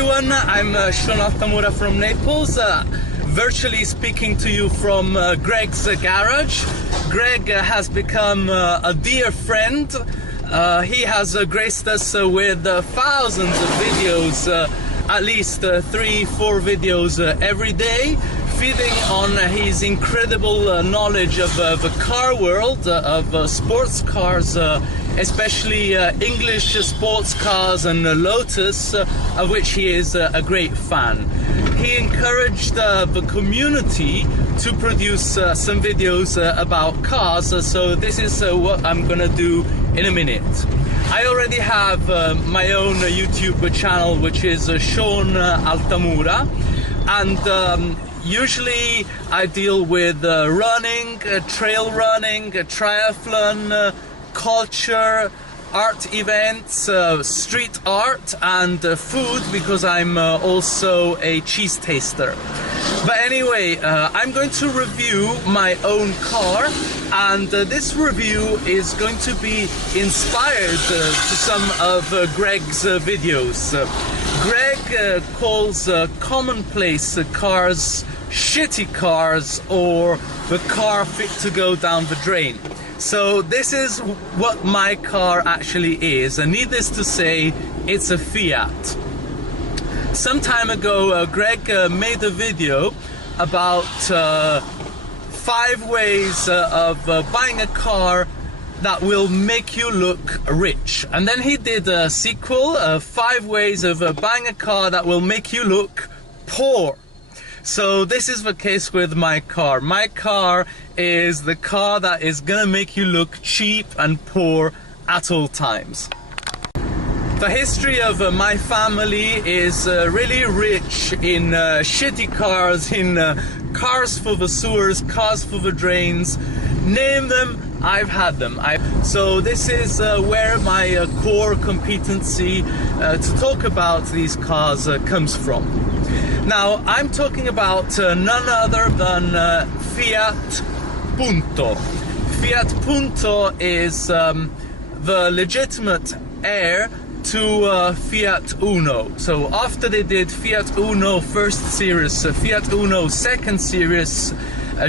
everyone, I'm Sean Altamura from Naples, virtually speaking to you from Greg's garage. Greg has become a dear friend. He has graced us with thousands of videos, at least 3-4 videos every day, feeding on his incredible knowledge of the car world, of sports cars, especially English sports cars and Lotus, of which he is a great fan. He encouraged the community to produce some videos about cars, so this is what I'm gonna do in a minute. I already have my own YouTube channel, which is Sean Altamura, and usually I deal with running, trail running, triathlon, culture, art events, street art, and food, because I'm also a cheese taster. But anyway, I'm going to review my own car, and this review is going to be inspired to some of Greg's videos. Greg calls commonplace cars shitty cars, or the car fit to go down the drain. So this is what my car actually is, and needless to say, it's a Fiat. Some time ago, Greg made a video about 5 ways of buying a car that will make you look rich. And then he did a sequel, 5 ways of buying a car that will make you look poor. So this is the case with my car. My car is the car that is gonna make you look cheap and poor at all times. The history of my family is really rich in shitty cars, in cars for the sewers, cars for the drains. Name them, I've had them. So this is where my core competency to talk about these cars comes from. Now, I'm talking about none other than Fiat Punto. Fiat Punto is the legitimate heir to Fiat Uno. So after they did Fiat Uno first series, Fiat Uno second series,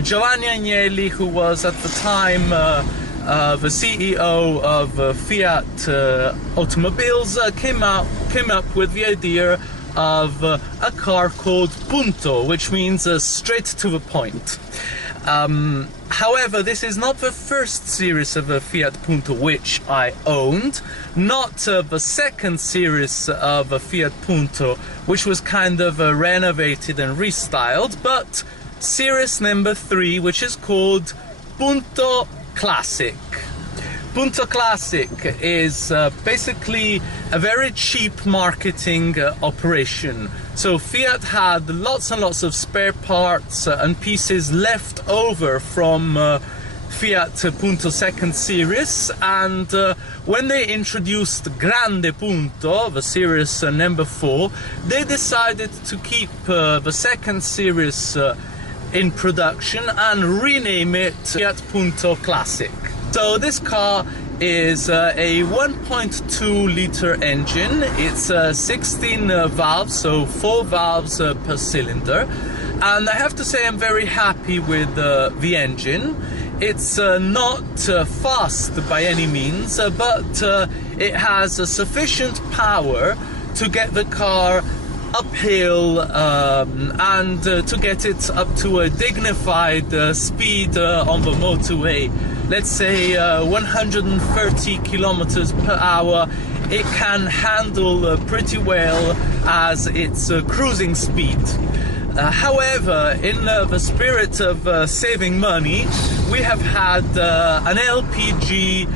Giovanni Agnelli, who was at the time the CEO of Fiat Automobiles, came up with the idea of a car called Punto, which means straight to the point. However, this is not the first series of a Fiat Punto which I owned, not the second series of a Fiat Punto, which was kind of renovated and restyled, but series number 3, which is called Punto Classic. Punto Classic is basically a very cheap marketing operation. So Fiat had lots and lots of spare parts and pieces left over from Fiat Punto second series, and when they introduced Grande Punto, the series number 4, they decided to keep the second series in production and rename it Fiat Punto Classic. So this car is a 1.2 liter engine. It's 16 valves, so 4 valves per cylinder. And I have to say I'm very happy with the engine. It's not fast by any means, but it has sufficient power to get the car uphill and to get it up to a dignified speed on the motorway. Let's say 130 kilometers per hour. It can handle pretty well as its cruising speed. However, in the spirit of saving money, we have had an LPG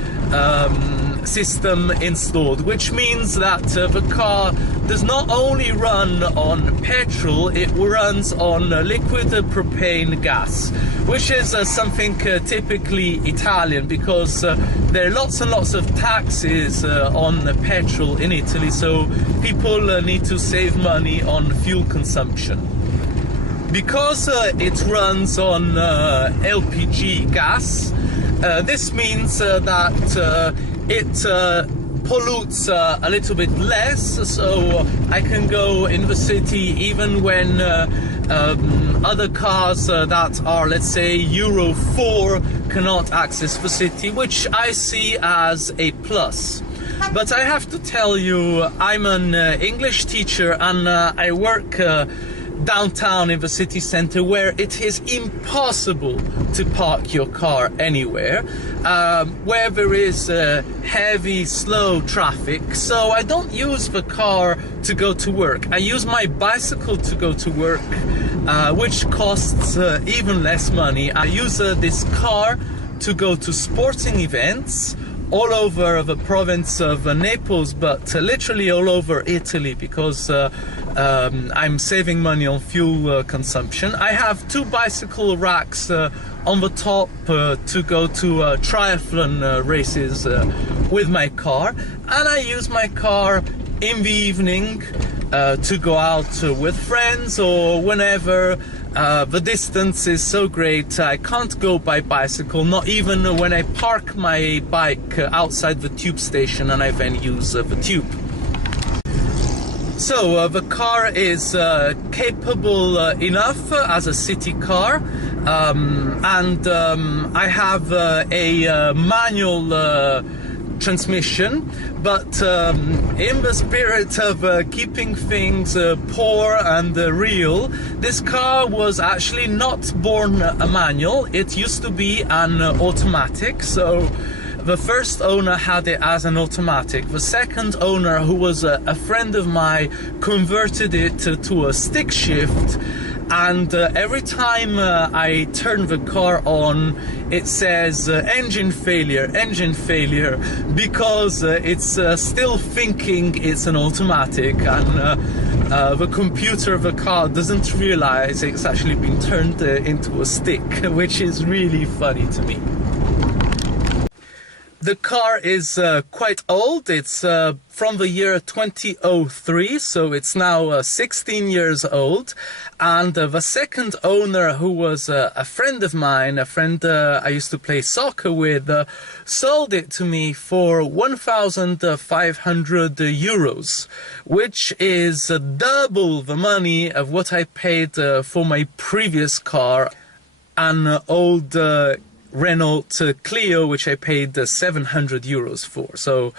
system installed, which means that the car does not only run on petrol, it runs on liquid propane gas, which is something typically Italian, because there are lots and lots of taxes on petrol in Italy, so people need to save money on fuel consumption. Because it runs on LPG gas, this means that it pollutes a little bit less, so I can go in the city even when other cars that are, let's say, Euro 4 cannot access the city, which I see as a plus. But I have to tell you, I'm an English teacher, and I work downtown in the city center, where it is impossible to park your car anywhere, where there is heavy, slow traffic. So I don't use the car to go to work. I use my bicycle to go to work, which costs even less money. I use this car to go to sporting events all over the province of Naples, but literally all over Italy, because I'm saving money on fuel consumption. I have 2 bicycle racks on the top to go to triathlon races with my car, and I use my car in the evening to go out with friends, or whenever the distance is so great I can't go by bicycle, not even when I park my bike outside the tube station and I then use the tube. So the car is capable enough as a city car, and I have a manual transmission, but in the spirit of keeping things poor and real, this car was actually not born a manual. It used to be an automatic, so the first owner had it as an automatic. The second owner, who was a friend of mine, converted it to a stick shift, and every time I turn the car on, it says engine failure, because it's still thinking it's an automatic, and the computer of the car doesn't realize it's actually been turned into a stick, which is really funny to me. The car is quite old. It's from the year 2003, so it's now 16 years old. And the second owner, who was a friend of mine, a friend I used to play soccer with, sold it to me for 1,500 euros, which is double the money of what I paid for my previous car, an old Renault Clio, which I paid 700 euros for. So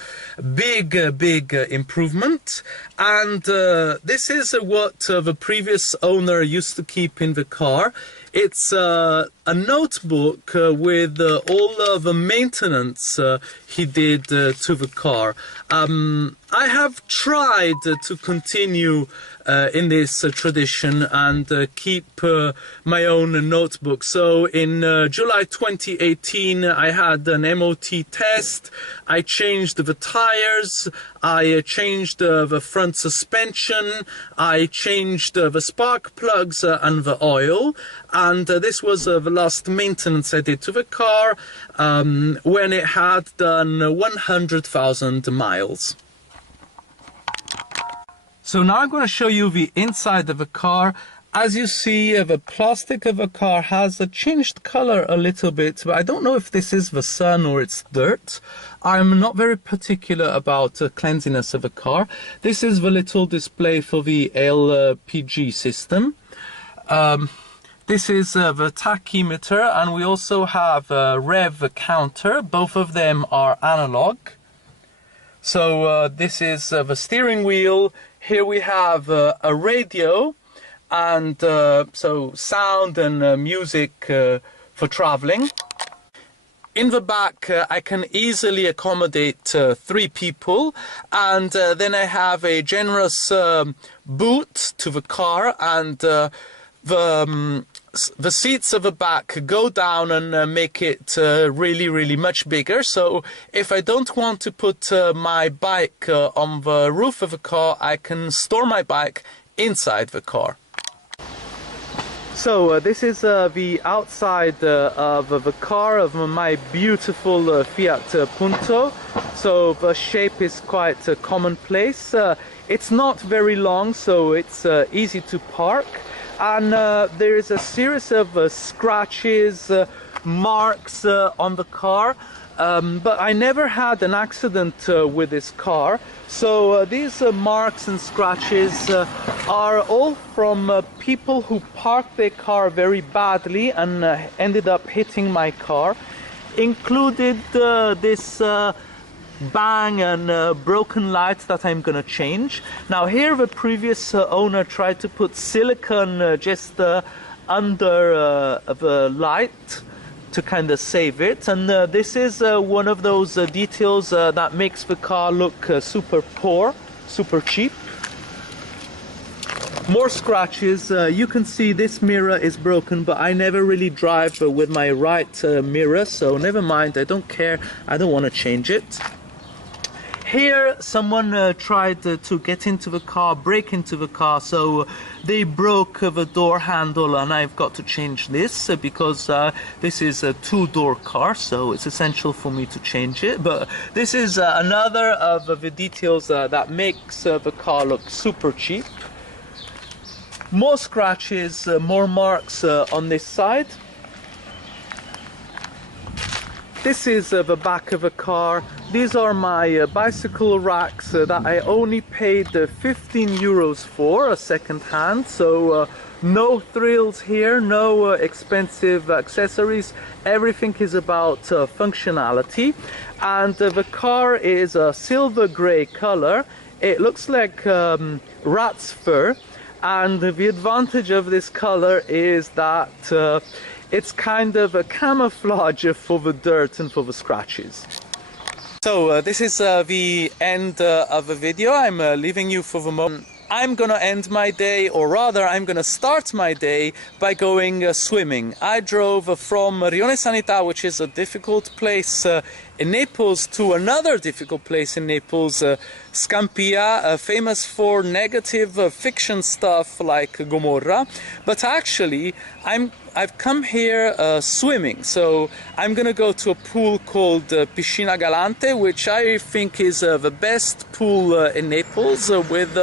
big improvement. And this is what the previous owner used to keep in the car. It's a notebook with all of the maintenance he did to the car. I have tried to continue in this tradition and keep my own notebook. So in July 2018, I had an MOT test. I changed the tires, I changed the front suspension, I changed the spark plugs and the oil, and this was the last maintenance I did to the car when it had done 100,000 miles. So now I'm going to show you the inside of the car. As you see, the plastic of the car has changed color a little bit, but I don't know if this is the sun or it's dirt. I'm not very particular about cleanliness of the car. This is the little display for the LPG system. This is the tachymeter, and we also have a rev counter. Both of them are analog. So this is the steering wheel. Here we have a radio, and so sound and music for traveling. In the back I can easily accommodate 3 people, and then I have a generous boot to the car, and the seats of the back go down and make it really much bigger. So if I don't want to put my bike on the roof of the car, I can store my bike inside the car. So this is the outside of the car of my beautiful Fiat Punto. So the shape is quite commonplace. It's not very long, so it's easy to park. And there is a series of scratches, marks on the car. but I never had an accident with this car. So these marks and scratches are all from people who parked their car very badly and ended up hitting my car. Included this bang and broken lights that I'm gonna change. Now here the previous owner tried to put silicone just under the light to kind of save it, and this is one of those details that makes the car look super poor, super cheap. More scratches. You can see this mirror is broken, but I never really drive with my right mirror, so never mind, I don't care, I don't want to change it. Here someone tried to get into the car, break into the car, so they broke the door handle, and I've got to change this because this is a two-door car, so it's essential for me to change it. But this is another of the details that makes the car look super cheap. More scratches, more marks on this side. This is the back of a car. These are my bicycle racks that I only paid 15 euros for, second hand, so no thrills here, no expensive accessories. Everything is about functionality, and the car is a silver grey color. It looks like rat's fur, and the advantage of this color is that it's kind of a camouflage for the dirt and for the scratches. So this is the end of the video. I'm leaving you for the moment. I'm gonna end my day, or rather I'm gonna start my day by going swimming. I drove from Rione Sanità, which is a difficult place in Naples, to another difficult place in Naples, Scampia, famous for negative fiction stuff like Gomorra. But actually I've come here swimming, so I'm gonna go to a pool called Piscina Galante, which I think is the best pool in Naples, with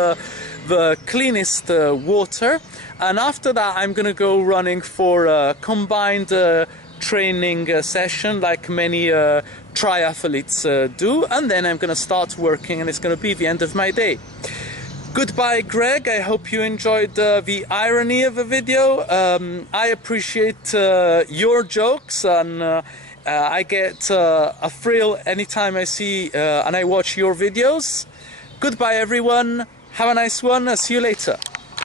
the cleanest water. And after that I'm gonna go running for a combined training session like many triathletes do, and then I'm gonna start working, and it's gonna be the end of my day. Goodbye, Greg. I hope you enjoyed the irony of the video. I appreciate your jokes, and I get a thrill anytime I see and I watch your videos. Goodbye, everyone. Have a nice one. See you later.